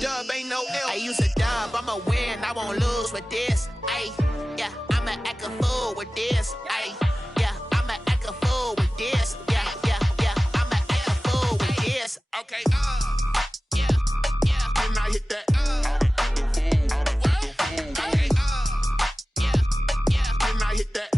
dub, ain't no L. I use a dub, I'ma win, I won't lose with this. Ayy, yeah, I'ma act a fool with this. Ayy, yeah, I'ma act a fool with this. Yeah, I'ma act a fool with this. Okay, yeah, can I hit that? Okay, yeah, can I hit that?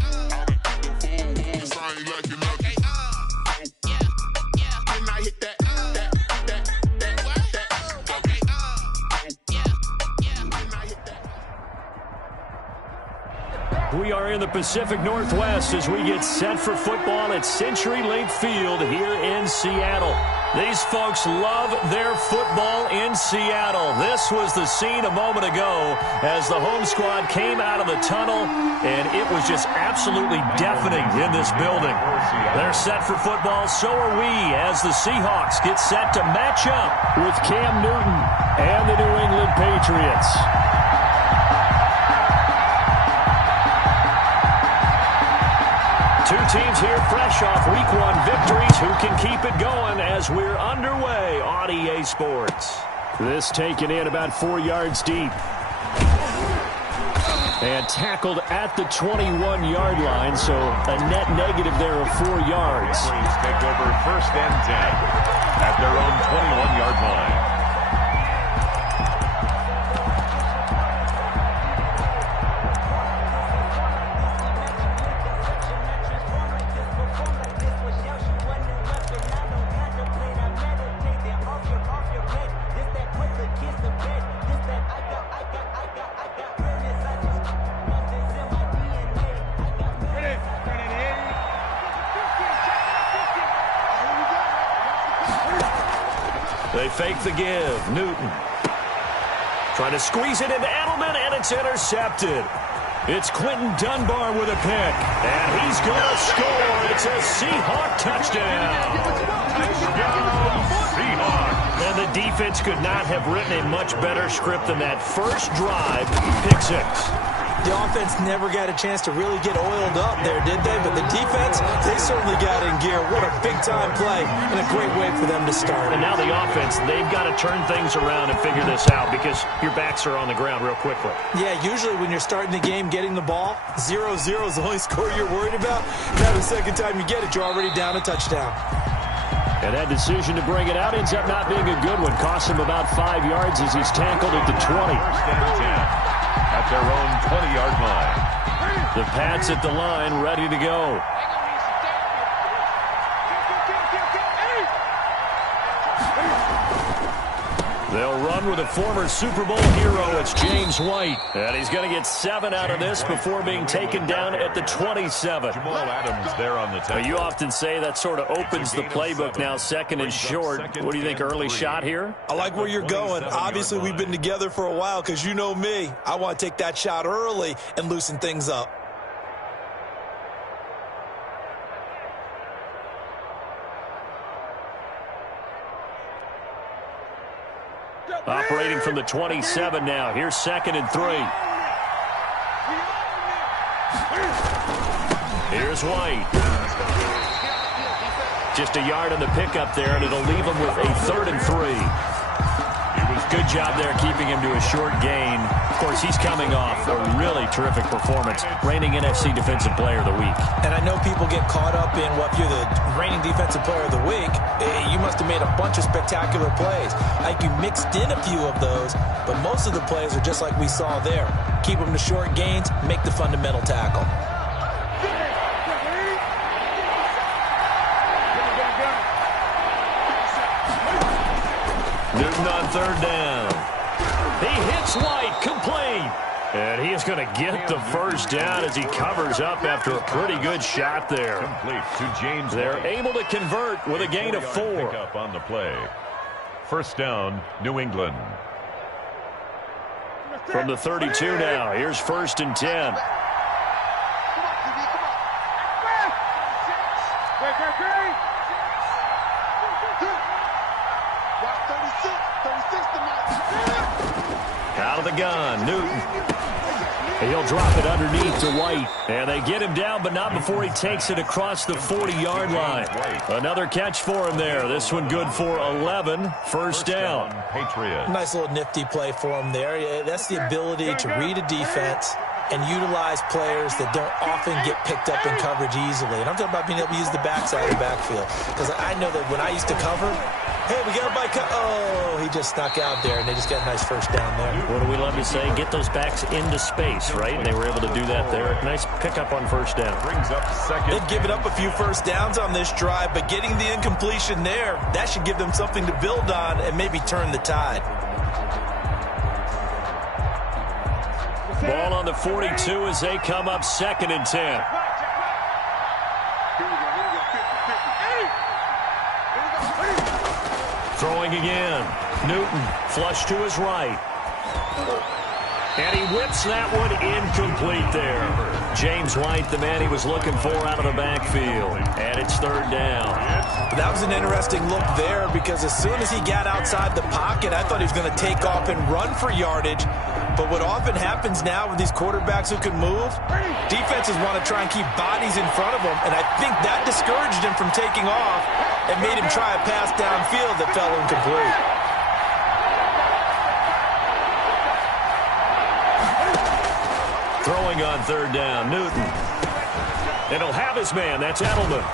We are in the Pacific Northwest as we get set for football at Century Link Field here in Seattle. These folks love their football in Seattle. This was the scene a moment ago as the home squad came out of the tunnel, and it was just absolutely deafening in this building. They're set for football, so are we, as the Seahawks get set to match up with Cam Newton and the New England Patriots. Two teams here fresh off Week 1 victories who can keep it going as we're underway on EA Sports. This taken in about 4 yards deep. And tackled at the 21-yard line, so a net negative there of 4 yards. Take over 1st and 10 at their own 21-yard line. They fake the give. Newton trying to squeeze it into Edelman, and it's intercepted. It's Quentin Dunbar with a pick, and he's going to score. It's a Seahawk touchdown. Touchdown, Seahawks. And the defense could not have written a much better script than that first drive, pick six. The offense never got a chance to really get oiled up there, did they? But the defense, they certainly got in gear. What a big-time play and a great way for them to start. And now the offense, they've got to turn things around and figure this out because your backs are on the ground real quickly. Yeah, usually when you're starting the game, getting the ball, 0-0 is the only score you're worried about. Now the second time you get it, you're already down a touchdown. And that decision to bring it out ends up not being a good one. Costs him about 5 yards as he's tackled at the 20. 1st and 10. At their own 20-yard line. The Pats at the line, ready to go. They'll run with a former Super Bowl hero. It's James White. And he's going to get 7 out of this before being taken down at the 27. Jamal Adams there on the tackle. You often say that sort of opens the playbook now, 2nd and short. What do you think, early shot here? I like where you're going. Obviously, we've been together for a while because you know me. I want to take that shot early and loosen things up. Operating from the 27 now. Here's 2nd and 3. Here's White. Just a yard on the pickup there, and it'll leave him with a 3rd and 3. Good job there keeping him to a short gain. Of course, he's coming off a really terrific performance. Reigning NFC Defensive Player of the Week. And I know people get caught up in, well, if you're the reigning Defensive Player of the Week, you must have made a bunch of spectacular plays. I think you mixed in a few of those, but most of the plays are just like we saw there. Keep them to short gains, make the fundamental tackle. Newton on 3rd down. He hits White, complete. And he is going to get the first down as he covers up after a pretty good shot there. Complete to James. They're able to convert with a gain of 4. Pick up on the play. 1st down, New England. From the 32 now, here's 1st and 10. Out of the gun, Newton. He'll drop it underneath to White. And they get him down, but not before he takes it across the 40-yard line. Another catch for him there. This one good for 11. First down. Patriots. Nice little nifty play for him there. That's the ability to read a defense and utilize players that don't often get picked up in coverage easily. And I'm talking about being able to use the backside of the backfield. Because I know that when I used to cover, hey, we got everybody oh, he just snuck out there, and they just got a nice first down there. What do we love to say? Get those backs into space, right? And they were able to do that there. Nice pickup on first down. Brings up second. They've given up a few first downs on this drive, but getting the incompletion there, that should give them something to build on and maybe turn the tide. Ball on the 42 as they come up 2nd and 10. Throwing again. Newton, flush to his right. And he whips that one incomplete there. James White, the man he was looking for out of the backfield. And it's 3rd down. That was an interesting look there because as soon as he got outside the pocket, I thought he was going to take off and run for yardage. But what often happens now with these quarterbacks who can move, defenses want to try and keep bodies in front of them, and I think that discouraged him from taking off and made him try a pass downfield that fell incomplete. Throwing on 3rd down, Newton. And he'll have his man, that's Edelman.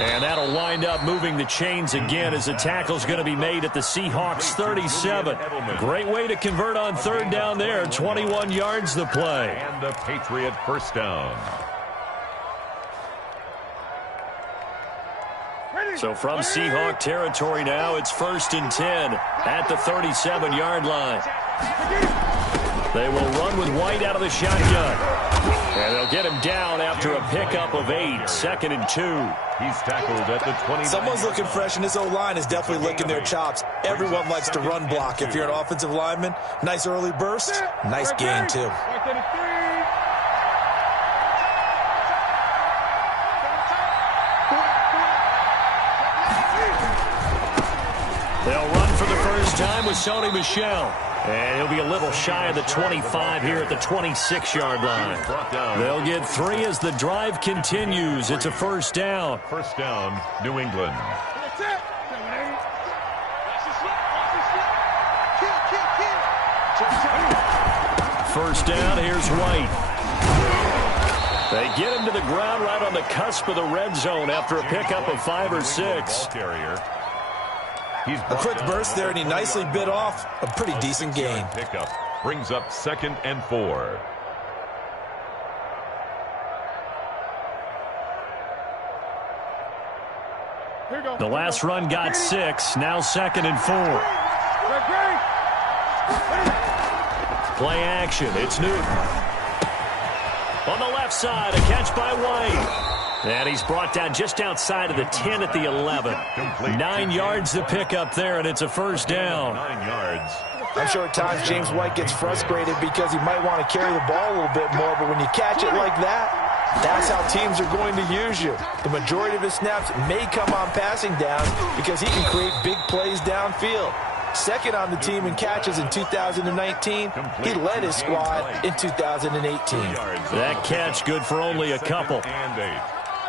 And that'll wind up moving the chains again as the tackle's going to be made at the Seahawks 37. Great way to convert on 3rd down there. 21 yards the play. And the Patriot first down. So from Seahawk territory now, it's 1st and 10 at the 37-yard line. They will run with White out of the shotgun. And they'll get him down after a pickup of 8. 2nd and 2. He's tackled at the 20. Someone's looking fresh, and this O-line is definitely licking their chops. Everyone likes to run block. If you're an offensive lineman, nice early burst, nice gain too. They'll run for the first time with Sony Michel. And he'll be a little shy of the 25 here at the 26-yard line. They'll get 3 as the drive continues. It's a first down. First down, New England. First down, here's White. They get him to the ground right on the cusp of the red zone after a pickup of 5 or 6. A quick burst there, and he nicely bit off a pretty decent gain. Pickup brings up 2nd and 4. The last run got 6. Now 2nd and 4. Play action. It's Newton. On the left side, a catch by White. And he's brought down just outside of the 10 at the 11. 9 yards to pick up there, and it's a first down. 9 yards. I'm sure at times James White gets frustrated because he might want to carry the ball a little bit more, but when you catch it like that, that's how teams are going to use you. The majority of his snaps may come on passing downs because he can create big plays downfield. Second on the team in catches in 2019. He led his squad in 2018. That catch good for only a couple. And 8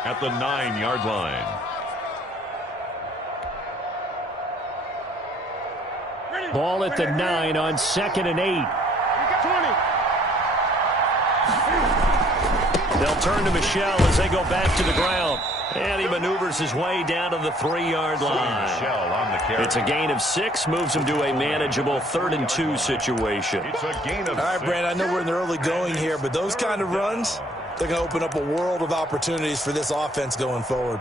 at the 9-yard line. Ball at the 9 on 2nd and 8. They'll turn to Michel as they go back to the ground. And he maneuvers his way down to the 3-yard line. It's a gain of 6, moves him to a manageable 3rd and 2 situation. It's a gain of 6. All right, Brand, I know we're in the early going here, but those kind of runs, they're going to open up a world of opportunities for this offense going forward.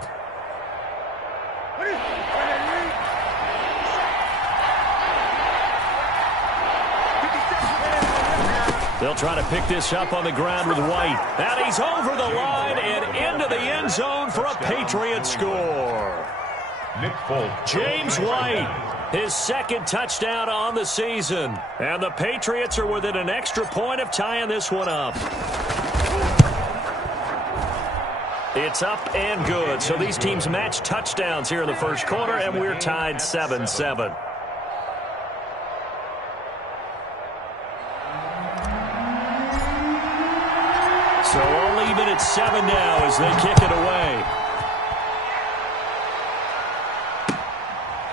They'll try to pick this up on the ground with White. And he's over the line and into the end zone for a Patriot score. Nick Folk. James White, his 2nd touchdown on the season. And the Patriots are within an extra point of tying this one up. It's up and good. So these teams match touchdowns here in the first quarter, and we're tied 7-7. 11 at 7 now as they kick it away.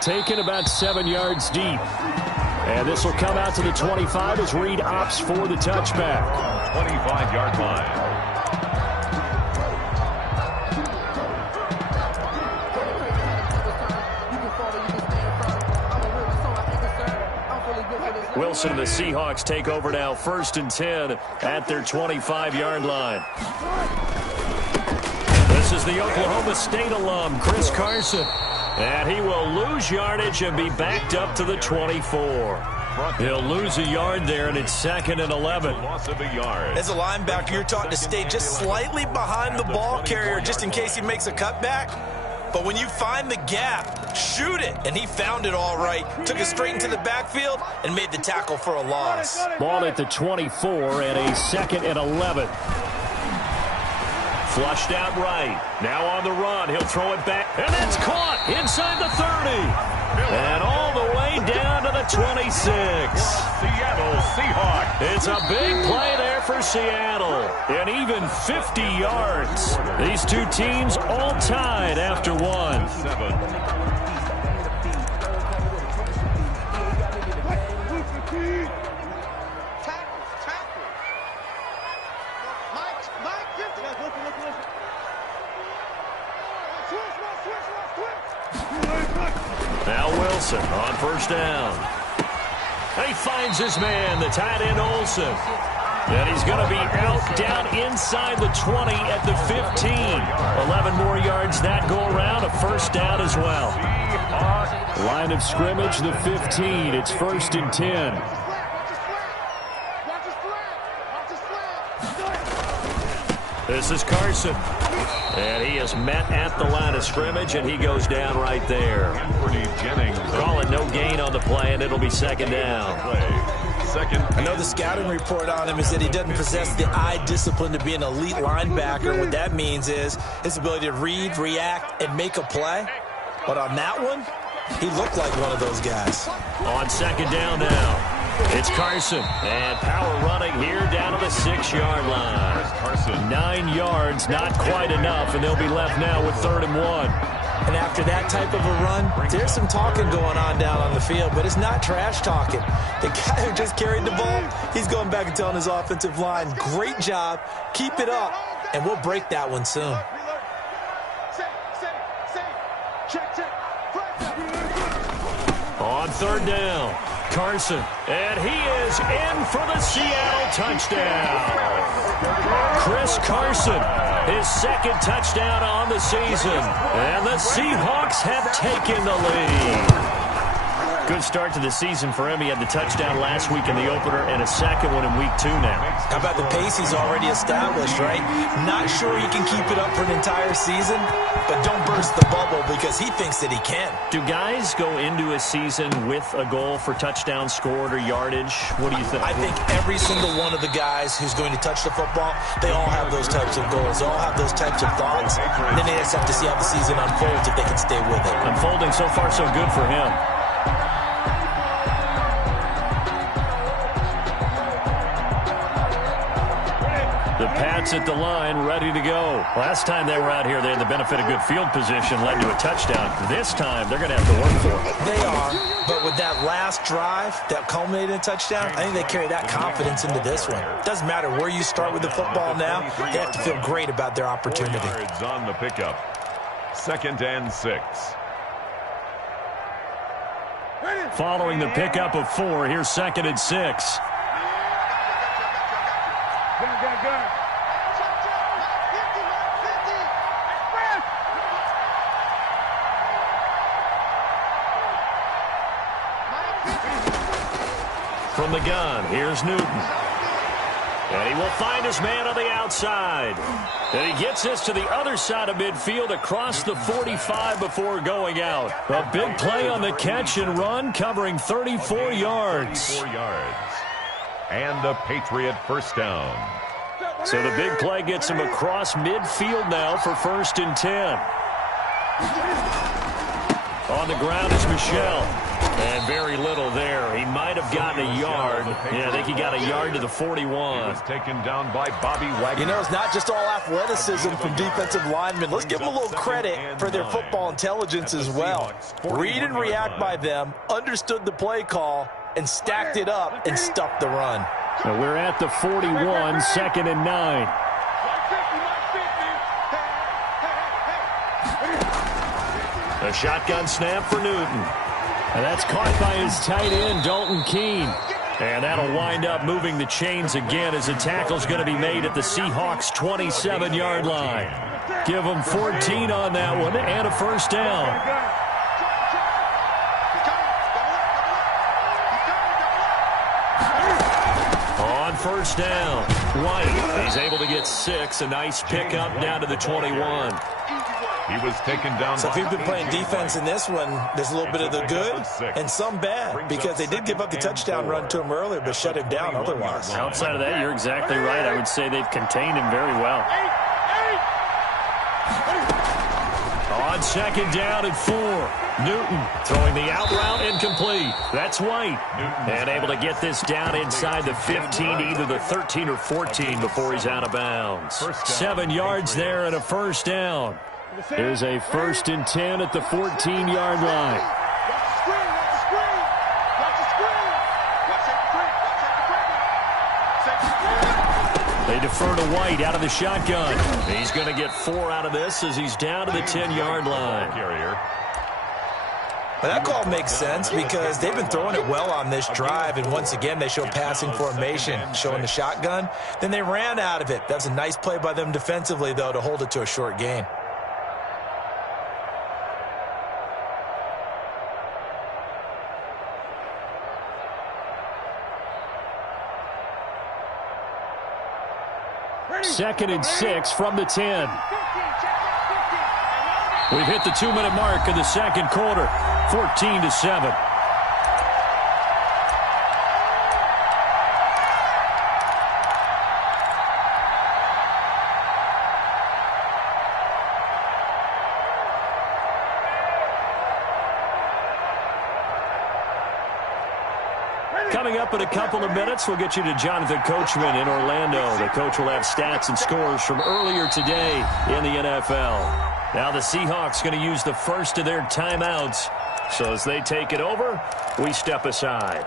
Taken about 7 yards deep. And this will come out to the 25 as Reed opts for the touchback. 25-yard line. Wilson and the Seahawks take over now, 1st and 10 at their 25-yard line. This is the Oklahoma State alum, Chris Carson. And he will lose yardage and be backed up to the 24. He'll lose a yard there, and it's 2nd and 11. Loss of a yard. As a linebacker, you're taught to stay just slightly behind the ball carrier just in case he makes a cutback. But when you find the gap, shoot it. And he found it all right. Took it straight into the backfield and made the tackle for a loss. Ball at the 24 and a 2nd and 11. Flushed out right. Now on the run. He'll throw it back. And that's caught inside the 30. And all the way down to the 26. Seattle Seahawks. It's a big play there for Seattle. And even 50 yards. These two teams all tied after one. 7. Now Wilson on 1st down. He finds his man, the tight end Olsen. And he's going to be out down inside the 20 at the 15. 11 more yards that go around, a 1st down as well. Line of scrimmage, the 15. It's 1st and 10. This is Carson. And he is met at the line of scrimmage, and he goes down right there. Call it no gain on the play, and it'll be 2nd down. I know the scouting report on him is that he doesn't possess the eye discipline to be an elite linebacker. What that means is his ability to read, react, and make a play. But on that one, he looked like one of those guys. On 2nd down now. It's Carson, and power running here down to the 6-yard line. 9 yards, not quite enough, and they'll be left now with 3rd and 1. And after that type of a run, there's some talking going on down on the field, but it's not trash talking. The guy who just carried the ball, he's going back and telling his offensive line, great job, keep it up, and we'll break that one soon. On 3rd down, Carson, and he is in for the Seattle touchdown. Chris Carson, his 2nd touchdown on the season, and the Seahawks have taken the lead. Good start to the season for him. He had the touchdown last week in the opener and a 2nd one in week 2 now. How about the pace he's already established, right? Not sure he can keep it up for an entire season, but don't burst the bubble because he thinks that he can. Do guys go into a season with a goal for touchdowns scored or yardage? What do you think? I think every single one of the guys who's going to touch the football, they all have those types of goals. They all have those types of thoughts. And then they just have to see how the season unfolds if they can stay with it. Unfolding so far so good for him. The Pats at the line, ready to go. Last time they were out here, they had the benefit of good field position, led to a touchdown. This time, they're going to have to work for it. They are, but with that last drive that culminated in a touchdown, I think they carry that confidence into this one. Doesn't matter where you start with the football now, they have to feel great about their opportunity. Yards on the pickup. 2nd and 6. Following the pickup of 4, here's 2nd and 6. From the gun, here's Newton. And he will find his man on the outside. And he gets this to the other side of midfield across the 45 before going out. A big play on the catch and run, covering 34 yards. 34 yards. And the Patriot 1st down. So the big play gets him across midfield now for 1st and 10. On the ground is Michelle. And very little there. He might have gotten a yard. Yeah, I think he got a yard to the 41. He was taken down by Bobby Wagner. You know, it's not just all athleticism from defensive linemen. Let's give them a little credit for their football intelligence as well. Read and react by them, understood the play call, and stacked it up and stuffed the run. So we're at the 41, 2nd and 9. A shotgun snap for Newton. And that's caught by his tight end, Dalton Keene. And that'll wind up moving the chains again as the tackle's going to be made at the Seahawks' 27-yard line. Give them 14 on that one and a first down. On first down, White. He's able to get 6. A nice pickup down to the 21. He was taken down. So if you've been playing defense in this one, there's a little bit of the good and some bad, because they did give up the touchdown run to him earlier, but shut him down otherwise. Outside of that, you're exactly right. I would say they've contained him very well. On 2nd down and 4. Newton throwing the out route incomplete. That's White. And able to get this down inside the 15, either the 13 or 14 before he's out of bounds. 7 yards there and a first down. Here's a 1st and 10 at the 14-yard line. They defer to White out of the shotgun. He's going to get 4 out of this as he's down to the 10-yard line. Well, that call makes sense because they've been throwing it well on this drive, and once again they show passing formation, showing the shotgun. Then they ran out of it. That's a nice play by them defensively, though, to hold it to a short gain. Second and 6 from the 10. We've hit the 2-minute mark of the second quarter. 14-7. Coming up in a couple of minutes, we'll get you to Jonathan Coachman in Orlando. The coach will have stats and scores from earlier today in the NFL. Now the Seahawks going to use the first of their timeouts. So as they take it over, we step aside.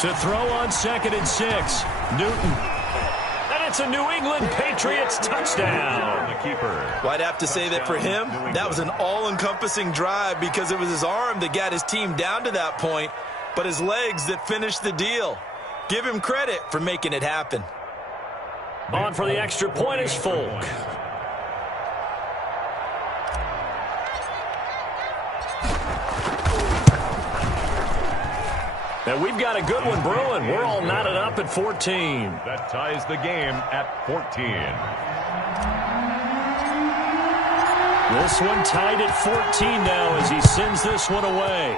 To throw on 2nd and 6, Newton. And it's a New England Patriots touchdown. The keeper. Well, I'd have to say that for him, that was an all-encompassing drive because it was his arm that got his team down to that point, but his legs that finished the deal. Give him credit for making it happen. On for the extra point is Folk. And we've got a good one brewing. We're all knotted up at 14. That ties the game at 14. This one tied at 14 now as he sends this one away.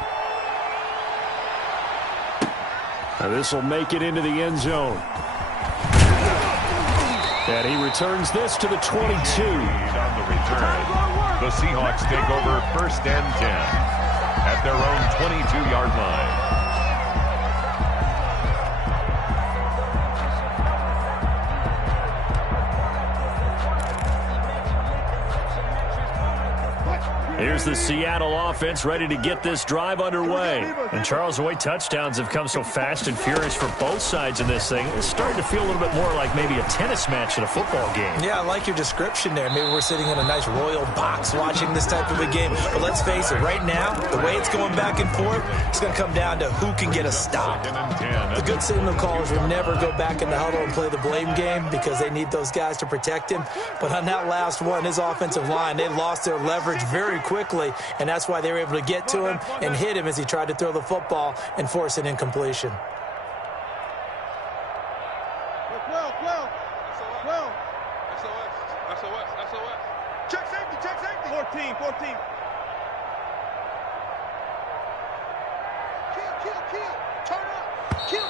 Now this will make it into the end zone. And he returns this to the 22. On the return, the Seahawks take over 1st and 10 at their own 22-yard line. Here's the Seattle offense ready to get this drive underway. And Charles, the way touchdowns have come so fast and furious for both sides in this thing, it's starting to feel a little bit more like maybe a tennis match in a football game. Yeah, I like your description there. Maybe we're sitting in a nice royal box watching this type of a game. But let's face it, right now, the way it's going back and forth, it's going to come down to who can get a stop. The good signal callers will never go back in the huddle and play the blame game because they need those guys to protect him. But on that last one, his offensive line, they lost their leverage very quickly, and that's why they were able to get to him and hit him as he tried to throw the football and force an incompletion. Check safety, check safety. 14. Kill. Turn up. Kill.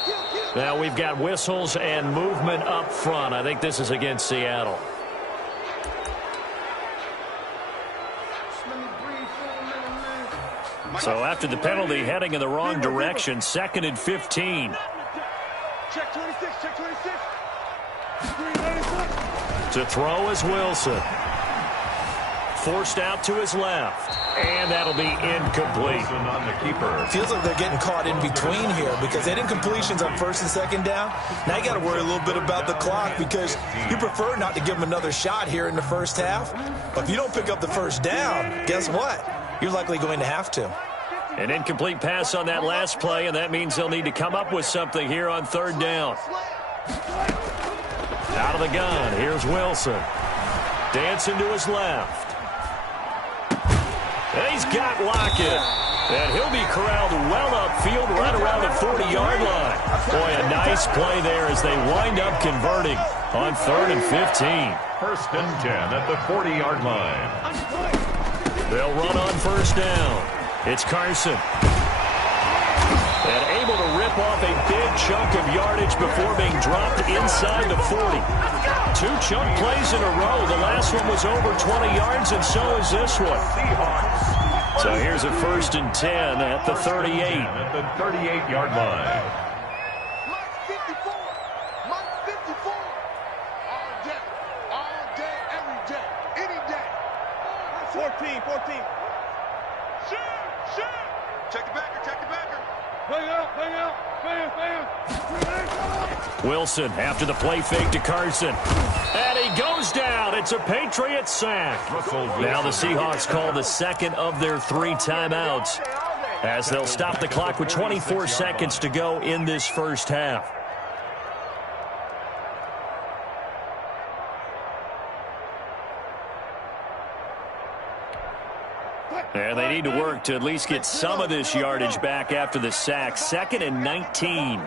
Now we've got whistles and movement up front. I think this is against Seattle. So after the penalty, heading in the wrong direction, 2nd and 15. Check 26. To throw is Wilson. Forced out to his left. And that'll be incomplete. Wilson on the keeper. Feels like they're getting caught in between here because they didn't incompletions on 1st and 2nd down. Now you got to worry a little bit about the clock because you prefer not to give them another shot here in the first half. But if you don't pick up the first down, guess what? You're likely going to have to. An incomplete pass on that last play, and that means they'll need to come up with something here on 3rd down. Out of the gun, here's Wilson. Dancing to his left. And he's got Lockett. And he'll be corralled well upfield right around the 40-yard line. Boy, a nice play there as they wind up converting on 3rd and 15. 1st and 10 at the 40-yard line. They'll run on 1st down. It's Carson. And able to rip off a big chunk of yardage before being dropped inside the 40. 2 chunk plays in a row. The last one was over 20 yards, and so is this one. So here's a 1st and 10 at the 38. At the 38-yard line. Mike 54. All day, every day, any day. 14. Shoot. Check the backer. Hang out. Wilson after the play fake to Carson. And he goes down. It's a Patriot sack. Now the Seahawks call the 2nd of their 3 timeouts as they'll stop the clock with 24 seconds to go in this first half. And they need to work to at least get some of this yardage back after the sack. 2nd and 19.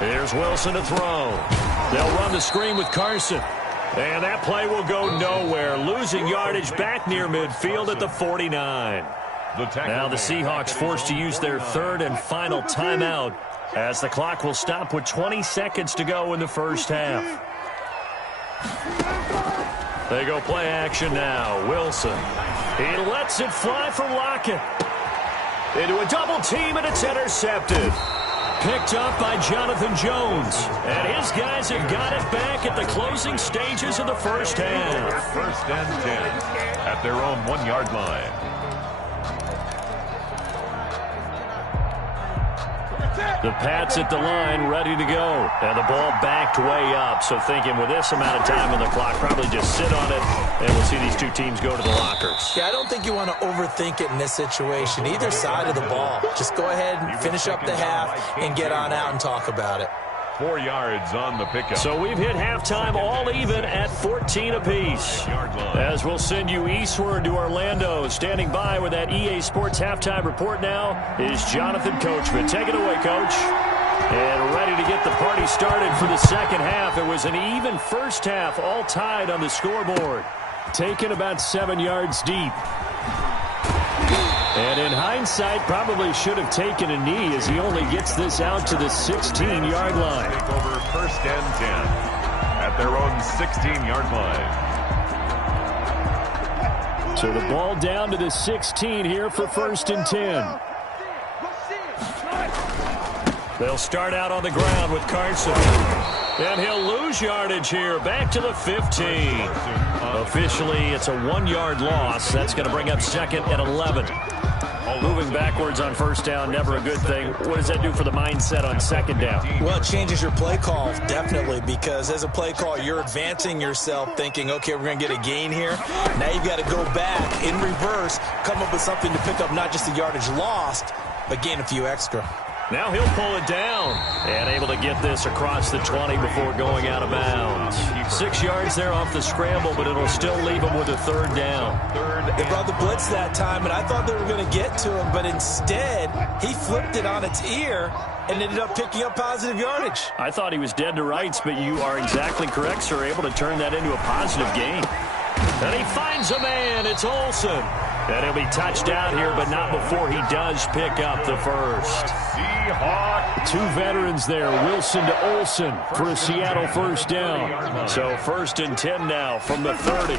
Here's Wilson to throw. They'll run the screen with Carson. And that play will go nowhere. Losing yardage back near midfield at the 49. Now the Seahawks forced to use their 3rd and final timeout as the clock will stop with 20 seconds to go in the first half. They go play action now. Wilson. He lets it fly for Lockett. Into a double team, and it's intercepted. Picked up by Jonathan Jones. And his guys have got it back at the closing stages of the first half. 1st and 10 at their own 1-yard line. The Pats at the line, ready to go. And the ball backed way up. So thinking with this amount of time on the clock, probably just sit on it, and we'll see these 2 teams go to the lockers. Yeah, I don't think you want to overthink it in this situation. Either side of the ball. Just go ahead and finish up the half and get on out and talk about it. 4 yards on the pickup. So we've hit halftime all even at 14 apiece. As we'll send you eastward to Orlando. Standing by with that EA Sports halftime report now is Jonathan Coachman. Take it away, Coach. And ready to get the party started for the second half. It was an even first half, all tied on the scoreboard. Taken about 7 yards deep. And in hindsight, probably should have taken a knee as he only gets this out to the 16-yard line. Take over 1st and 10 at their own 16-yard line. So the ball down to the 16 here for 1st and 10. They'll start out on the ground with Carson. And he'll lose yardage here, back to the 15. Officially, it's a 1-yard loss. That's going to bring up 2nd and 11. Moving backwards on 1st down, never a good thing. What does that do for the mindset on 2nd down? Well, it changes your play call, definitely, because as a play call, you're advancing yourself thinking, okay, we're going to get a gain here. Now you've got to go back in reverse, come up with something to pick up not just the yardage lost, but gain a few extra. Now he'll pull it down and able to get this across the 20 before going out of bounds. 6 yards there off the scramble, but it'll still leave him with a third down. They brought the blitz that time, and I thought they were going to get to him, but instead he flipped it on its ear and ended up picking up positive yardage. I thought he was dead to rights, but you are exactly correct, sir. Able to turn that into a positive gain. And he finds a man. It's Olsen. And he'll be touched out here, but not before he does pick up the first. Seahawks. 2 veterans there, Wilson to Olsen for a Seattle first down. So 1st and 10 now from the 30.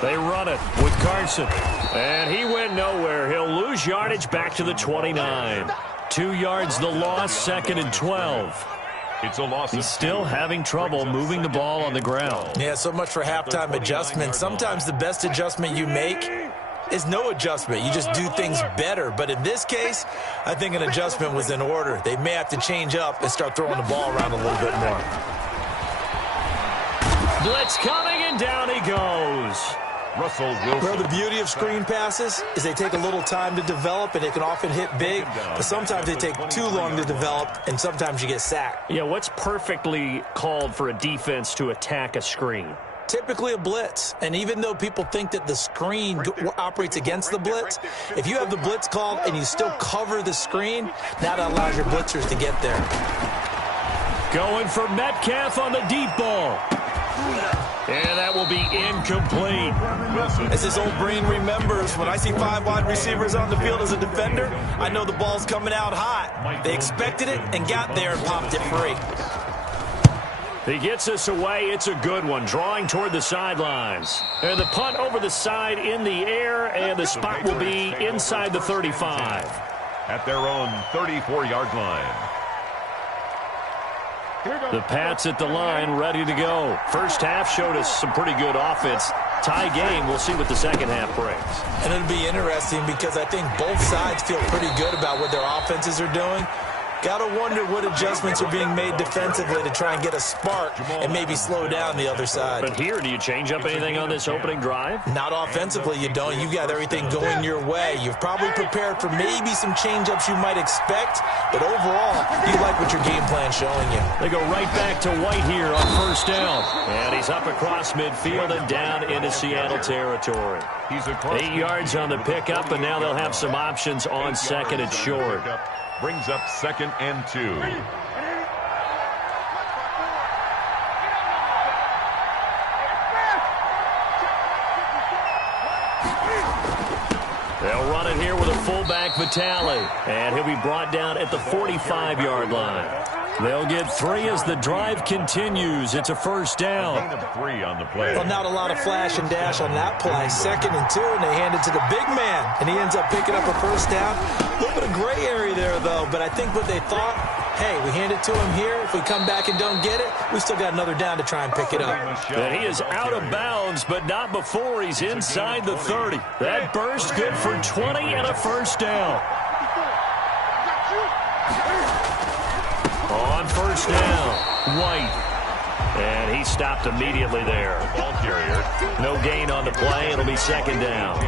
They run it with Carson. And he went nowhere. He'll lose yardage back to the 29. 2 yards the loss, 2nd and 12. It's a loss. He's still having trouble moving the ball on the ground. Yeah, so much for halftime adjustment. Sometimes the best adjustment you make is no adjustment. You just do things better. But in this case, I think an adjustment was in order. They may have to change up and start throwing the ball around a little bit more. Blitz coming, and down he goes. Russell Wilson. Well, the beauty of screen passes is they take a little time to develop, and they can often hit big, but sometimes they take too long to develop, and sometimes you get sacked. Yeah, what's perfectly called for a defense to attack a screen? Typically a blitz, and even though people think that the screen operates against the blitz, if you have the blitz called and you still cover the screen, that allows your blitzers to get there. Going for Metcalf on the deep ball. And that will be incomplete. As his old brain remembers, when I see 5 wide receivers on the field as a defender, I know the ball's coming out hot. They expected it and got there and popped it free. He gets us away. It's a good one, drawing toward the sidelines. And the punt over the side in the air, and the spot will be inside the 35. At their own 34-yard line. The Pats at the line, ready to go. First half showed us some pretty good offense. Tie game. We'll see what the second half brings. And it'll be interesting because I think both sides feel pretty good about what their offenses are doing. Got to wonder what adjustments are being made defensively to try and get a spark and maybe slow down the other side. But here, do you change up anything on this opening drive? Not offensively, you don't. You got everything going your way. You've probably prepared for maybe some change-ups you might expect, but overall, you like what your game plan's showing you. They go right back to White here on first down. And he's up across midfield and down into Seattle territory. 8 yards on the pickup, and now they'll have some options on second and short. Brings up 2nd and 2. They'll run it here with a fullback, Vitale. And he'll be brought down at the 45-yard line. They'll get 3 as the drive continues. It's a first down. 3 on the play. Well, not a lot of flash and dash on that play. 2nd and 2, and they hand it to the big man, and he ends up picking up a first down. A little bit of gray area there, though, but I think what they thought, hey, we hand it to him here. If we come back and don't get it, we still got another down to try and pick it up. And he is out of bounds, but not before he's inside the 30. That burst good for 20 and a first down. On first down, White. And he stopped immediately there. Ball carrier. No gain on the play. It'll be second down.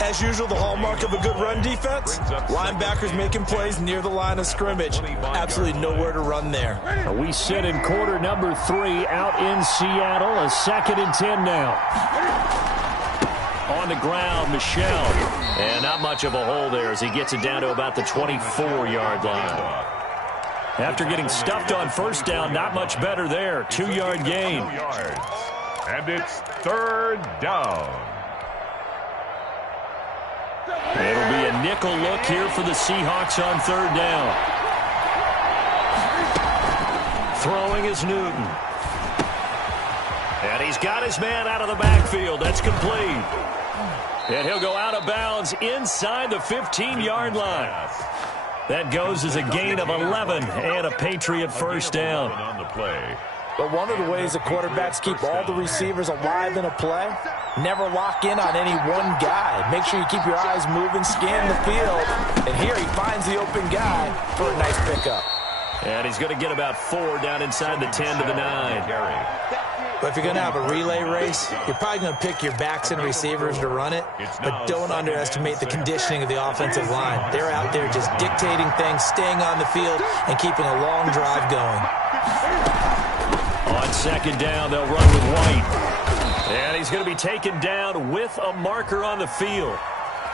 As usual, the hallmark of a good run defense, linebackers making plays near the line of scrimmage. Absolutely nowhere to run there. We sit in quarter number 3 out in Seattle. A 2nd and 10 now. On the ground, Michel. And not much of a hole there as he gets it down to about the 24-yard line. After getting stuffed on first down, not much better there. 2-yard gain. 2 yards. And it's 3rd down. It'll be a nickel look here for the Seahawks on 3rd down. Throwing is Newton. And he's got his man out of the backfield. That's complete. And he'll go out of bounds inside the 15-yard line. That goes as a gain of 11 and a Patriot first down. On the play. But one of the ways that quarterbacks keep all the receivers alive in a play, never lock in on any one guy. Make sure you keep your eyes moving, scan the field. And here he finds the open guy for a nice pickup. And he's going to get about 4 down inside the 10 to the 9. But if you're going to have a relay race, you're probably going to pick your backs and receivers to run it, but don't underestimate the conditioning of the offensive line. They're out there just dictating things, staying on the field, and keeping a long drive going. On second down, they'll run with White. And he's going to be taken down with a marker on the field.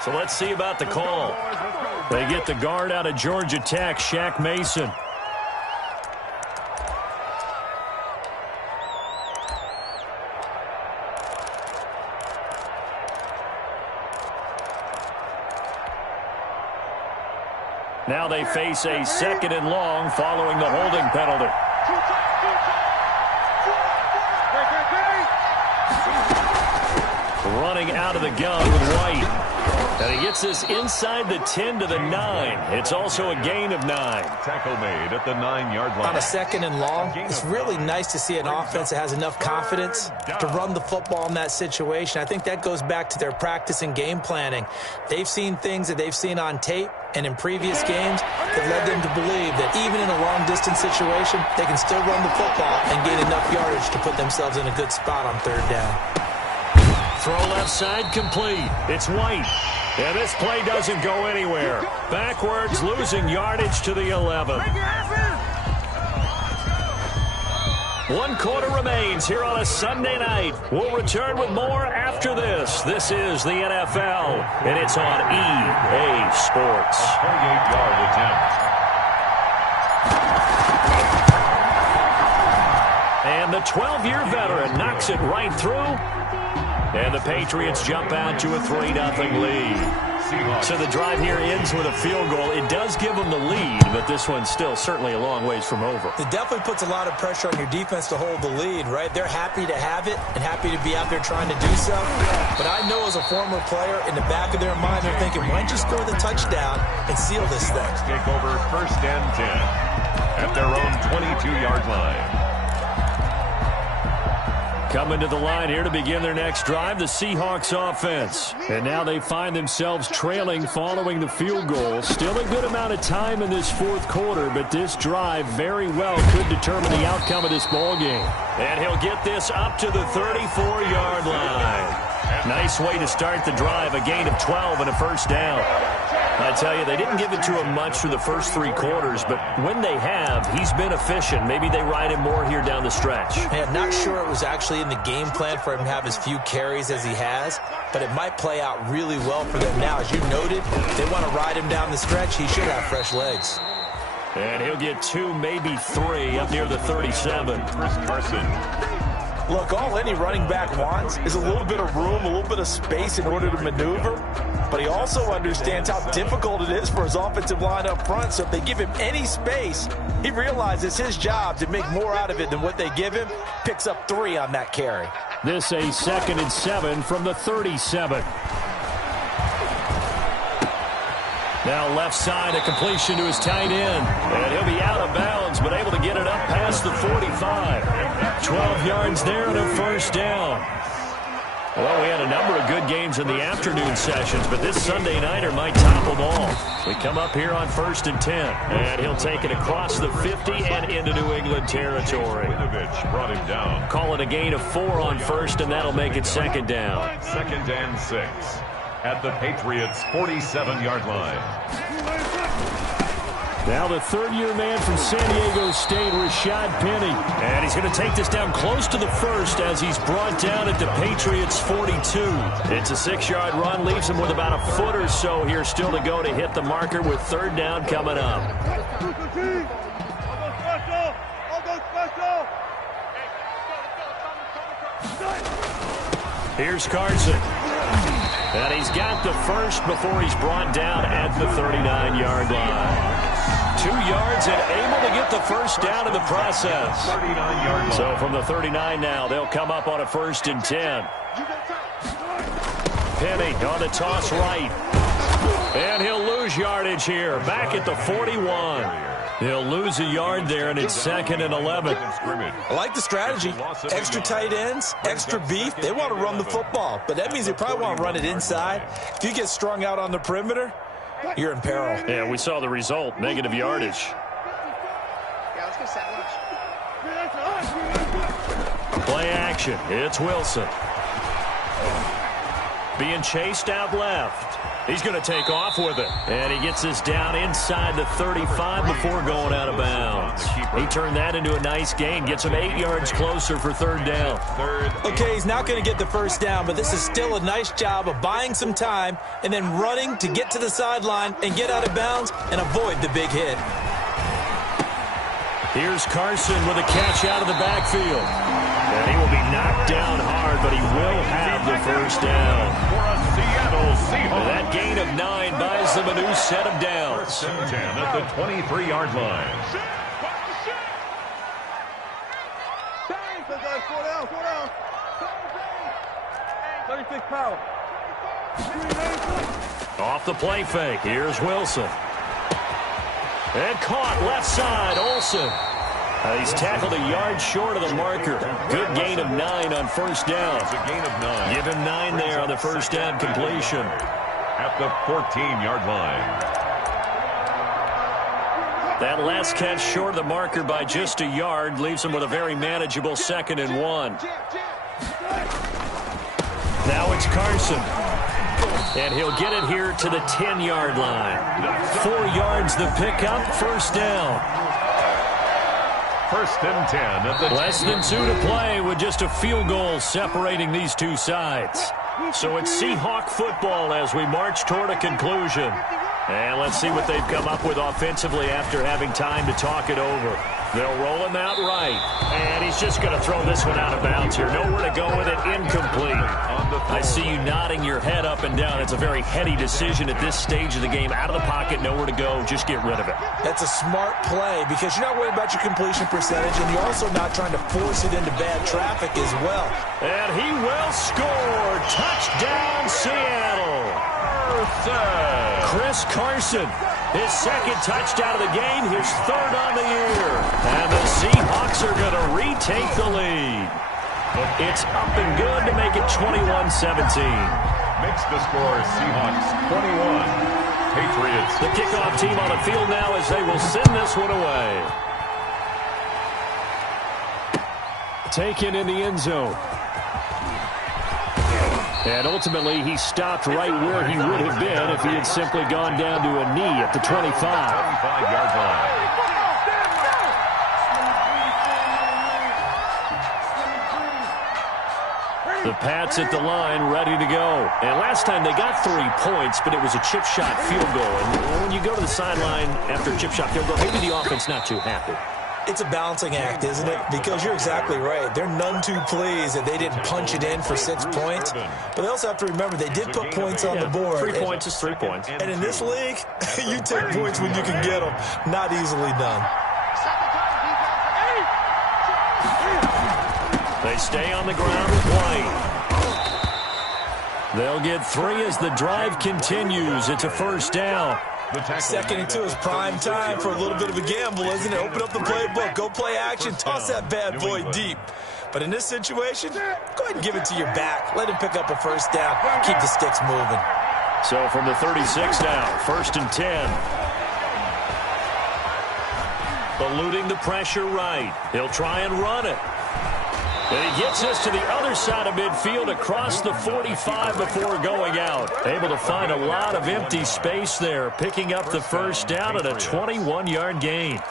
So let's see about the call. They get the guard out of Georgia Tech, Shaq Mason. Now they face a second and long following the holding penalty. Running out of the gun with White. And he gets this inside the 10 to the 9. It's also a gain of 9. Tackle made at the 9-yard line. On a second and long, it's really nice to see an offense that has enough confidence to run the football in that situation. I think that goes back to their practice and game planning. They've seen things that they've seen on tape and in previous games that led them to believe that even in a long-distance situation, they can still run the football and gain enough yardage to put themselves in a good spot on third down. Throw left side complete. It's White. And this play doesn't go anywhere. Backwards, losing yardage to the 11. 1 quarter remains here on a Sunday night. We'll return with more after this. This is the NFL, and it's on EA Sports. A 28-yard attempt. And the 12-year veteran knocks it right through. And the Patriots jump out to a 3-0 lead. So the drive here ends with a field goal. It does give them the lead, but this one's still certainly a long ways from over. It definitely puts a lot of pressure on your defense to hold the lead, right? They're happy to have it and happy to be out there trying to do so. But I know as a former player, in the back of their mind, they're thinking, why don't you score the touchdown and seal this thing? Take over 1st and 10 at their own 22-yard line. Coming to the line here to begin their next drive, the Seahawks offense. And now they find themselves trailing following the field goal. Still a good amount of time in this 4th quarter, but this drive very well could determine the outcome of this ball game. And he'll get this up to the 34-yard line. Nice way to start the drive, a gain of 12 and a 1st down. I tell you, they didn't give it to him much for the first 3 quarters, but when they have, he's been efficient. Maybe they ride him more here down the stretch. Yeah, not sure it was actually in the game plan for him to have as few carries as he has, but it might play out really well for them now. As you noted, if they want to ride him down the stretch, he should have fresh legs. And he'll get 2, maybe 3 up near the 37. Chris Carson. Look, all any running back wants is a little bit of room, a little bit of space in order to maneuver. But he also understands how difficult it is for his offensive line up front. So if they give him any space, he realizes his job to make more out of it than what they give him. Picks up 3 on that carry. This a 2nd and 7 from the 37. Now left side, a completion to his tight end. And he'll be out of bounds, but able to get it up past the 45. 12 yards there and a 1st down. Well, we had a number of good games in the afternoon sessions, but this Sunday nighter might top them all. We come up here on 1st and 10. And he'll take it across the 50 and into New England territory. Brought him down. Call it a gain of 4 on 1st, and that'll make it 2nd down. 2nd and 6. At the Patriots' 47-yard line. Now the 3rd-year man from San Diego State, Rashad Penny. And he's going to take this down close to the 1st as he's brought down at the Patriots' 42. It's a 6-yard run, leaves him with about a foot or so here still to go to hit the marker with 3rd down coming up. Here's Carson. And he's got the 1st before he's brought down at the 39-yard line. 2 yards and able to get the 1st down in the process. 39-yard line. So from the 39 now, they'll come up on a 1st and 10. Penny on the toss right. And he'll lose yardage here. Back at the 41. He'll lose a yard there, and it's 2nd and 11. I like the strategy. Extra tight ends, extra beef. They want to run the football, but that means they probably want to run it inside. If you get strung out on the perimeter, you're in peril. Yeah, we saw the result, negative yardage. Yeah, let's go set lunch. Play action. It's Wilson. Being chased out left. He's going to take off with it. And he gets this down inside the 35 before going out of bounds. He turned that into a nice gain. Gets him 8 yards closer for third down. Okay, he's not going to get the first down, but this is still a nice job of buying some time and then running to get to the sideline and get out of bounds and avoid the big hit. Here's Carson with a catch out of the backfield. And he will be knocked down hard, but he will have the first down. For a Seattle Seahawks. That gain of 9 buys them a new set of downs. 1st and 10 at the 23-yard line. 36 power. Off the play fake. Here's Wilson. And caught left side, Olsen. He's tackled a yard short of the marker. Good gain of 9 on first down. It's a gain of 9. Give him 9 there on the first down completion. At the 14-yard line. That last catch short of the marker by just a yard leaves him with a very manageable 2nd and 1. Now it's Carson. And he'll get it here to the 10-yard line. 4 yards the pickup, first down. 1st and 10 at the Less than 2 to play with just a field goal separating these two sides. So it's Seahawk football as we march toward a conclusion. And let's see what they've come up with offensively after having time to talk it over. They'll roll him out right. And he's just going to throw this one out of bounds here. Nowhere to go with it. Incomplete. I see you nodding your head up and down. It's a very heady decision at this stage of the game. Out of the pocket, nowhere to go. Just get rid of it. That's a smart play because you're not worried about your completion percentage, and you're also not trying to force it into bad traffic as well. And he will score. Touchdown, Seattle. Chris Carson, his 2nd touchdown of the game, his 3rd on the year. And the Seahawks are going to retake the lead. It's up and good to make it 21-17. Makes the score Seahawks 21. Patriots. The kickoff team on the field now as they will send this one away. Taken in the end zone. And ultimately, he stopped right where he would have been if he had simply gone down to a knee at the 25. 25-yard line. The Pats at the line, ready to go. And last time they got 3 points, but it was a chip shot field goal. And when you go to the sideline after a chip shot field goal, maybe the offense not too happy. It's a balancing act, isn't it? Because you're exactly right. They're none too pleased that they didn't punch it in for 6 points. But they also have to remember they did put points on the board. 3 points is 3 points. And in this league, you take points when you can get them. Not easily done. They stay on the ground with White. They'll get 3 as the drive continues. It's a first down. 2nd and 2 is prime time for a little bit of a gamble, isn't it? Open up the playbook, go play action, toss that bad boy deep. But in this situation, go ahead and give it to your back. Let him pick up a first down. Keep the sticks moving. So from the 36 now, 1st and 10. Eluding the pressure right. He'll try and run it. And he gets us to the other side of midfield across the 45 before going out. Able to find a lot of empty space there, picking up the first down at a 21-yard gain.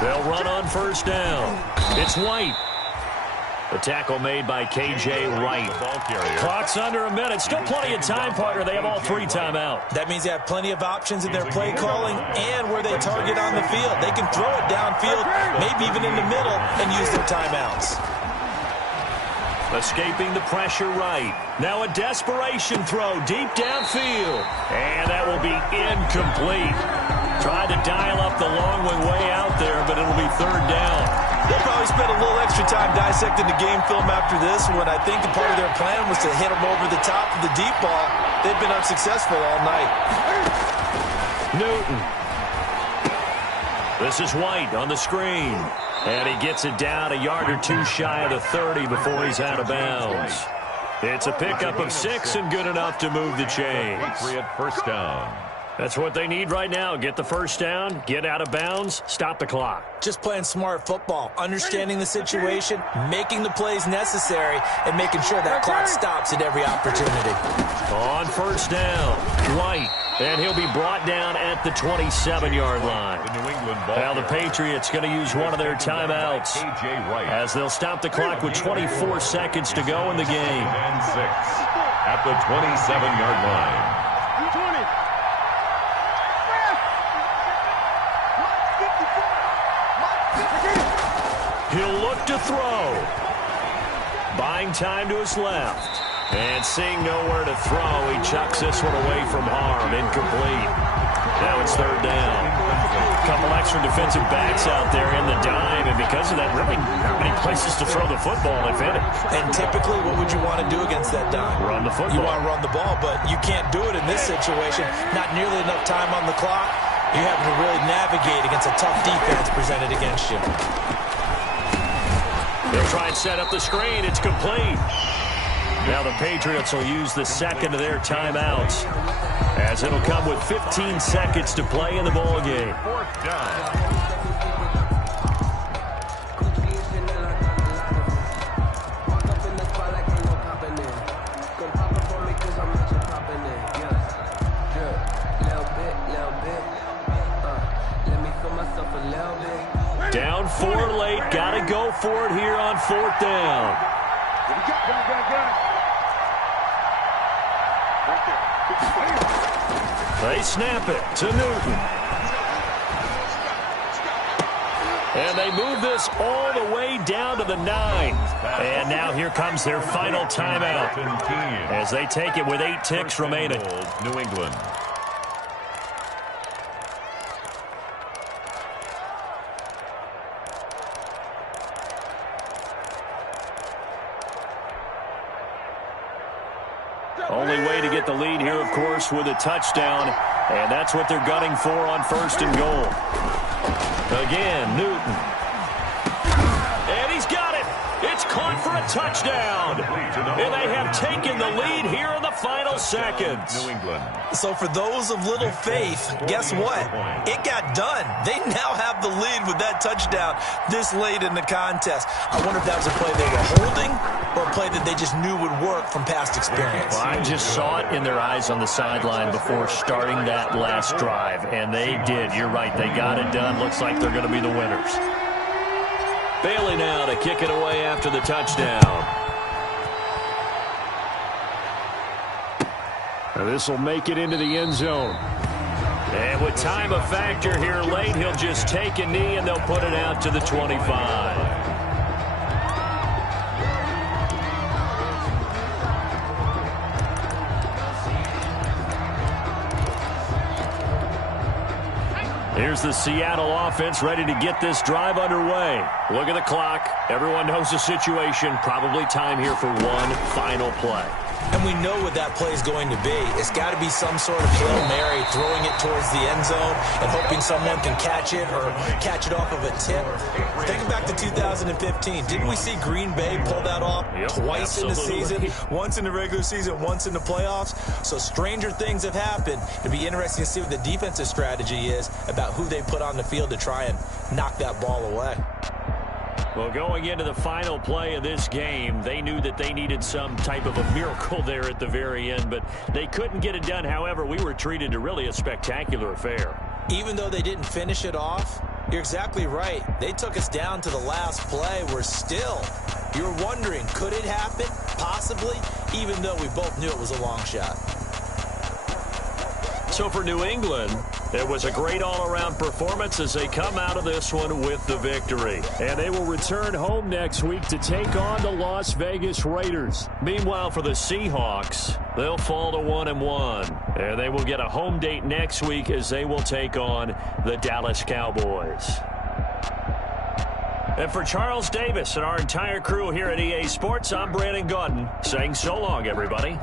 They'll run on first down. It's White. The tackle made by K.J. Wright. Clock's under a minute. Still plenty of time, partner. They have all 3 timeouts. That means they have plenty of options in their play calling and where they target on the field. They can throw it downfield, maybe even in the middle, and use their timeouts. Escaping the pressure right. Now a desperation throw deep downfield. And that will be incomplete. Tried to dial up the long way out there, but it'll be 3rd down. They'll probably spend a little extra time dissecting the game film after this when I think a part of their plan was to hit them over the top of the deep ball. They've been unsuccessful all night. Newton. This is White on the screen. And he gets it down a yard or 2 shy of the 30 before he's out of bounds. It's a pickup of 6 and good enough to move the chains. Patriot first down. That's what they need right now. Get the first down, get out of bounds, stop the clock. Just playing smart football, understanding the situation, making the plays necessary, and making sure that clock stops at every opportunity. On first down, White, and he'll be brought down at the 27-yard line. The New England ball. Now the Patriots going to use one of their timeouts as they'll stop the clock with 24 seconds to go in the game. And 6 at the 27-yard line. He'll look to throw. Buying time to his left. And seeing nowhere to throw, he chucks this one away from harm. Incomplete. Now it's third down. A couple extra defensive backs out there in the dime, and because of that, really not many places to throw the football, if any. And typically, what would you want to do against that dime? Run the football. You want to run the ball, but you can't do it in this situation. Not nearly enough time on the clock. You have to really navigate against a tough defense presented against you. They'll try and set up the screen. It's complete. Now the Patriots will use the second of their timeouts, as it'll come with 15 seconds to play in the ball game. Fourth down. Down 4 late. Got to go for it here on fourth down. They snap it to Newton. And they move this all the way down to the 9. And now here comes their final timeout as they take it with 8 ticks remaining. New England. Only way to get the lead here, of course, with a touchdown. And that's what they're gunning for on first and goal. Again, Newton. And he's got it. It's caught for a touchdown. And they have taken the lead here in the final seconds. New England. So for those of little faith, guess what? It got done. They now have the lead with that touchdown this late in the contest. I wonder if that was a play they were holding or a play that they just knew would work from past experience. Well, I just saw it in their eyes on the sideline before starting that last drive, and they did. You're right. They got it done. Looks like they're going to be the winners. Bailey now to kick it away after the touchdown. This will make it into the end zone. And with time a factor here late, he'll just take a knee and they'll put it out to the 25. Here's the Seattle offense ready to get this drive underway. Look at the clock. Everyone knows the situation. Probably time here for one final play. And we know what that play is going to be. It's got to be some sort of Hail Mary, throwing it towards the end zone and hoping someone can catch it or catch it off of a tip. Thinking back to 2015, didn't we see Green Bay pull that off twice in the season? Once in the regular season, once in the playoffs. So stranger things have happened. It'd be interesting to see what the defensive strategy is about who they put on the field to try and knock that ball away. Well, going into the final play of this game, they knew that they needed some type of a miracle there at the very end, but they couldn't get it done. However, we were treated to really a spectacular affair. Even though they didn't finish it off, you're exactly right. They took us down to the last play. We're still, you're wondering, could it happen? Possibly, even though we both knew it was a long shot. So for New England, it was a great all-around performance as they come out of this one with the victory. And they will return home next week to take on the Las Vegas Raiders. Meanwhile, for the Seahawks, they'll fall to 1-1. And they will get a home date next week as they will take on the Dallas Cowboys. And for Charles Davis and our entire crew here at EA Sports, I'm Brandon Gaudin saying so long, everybody.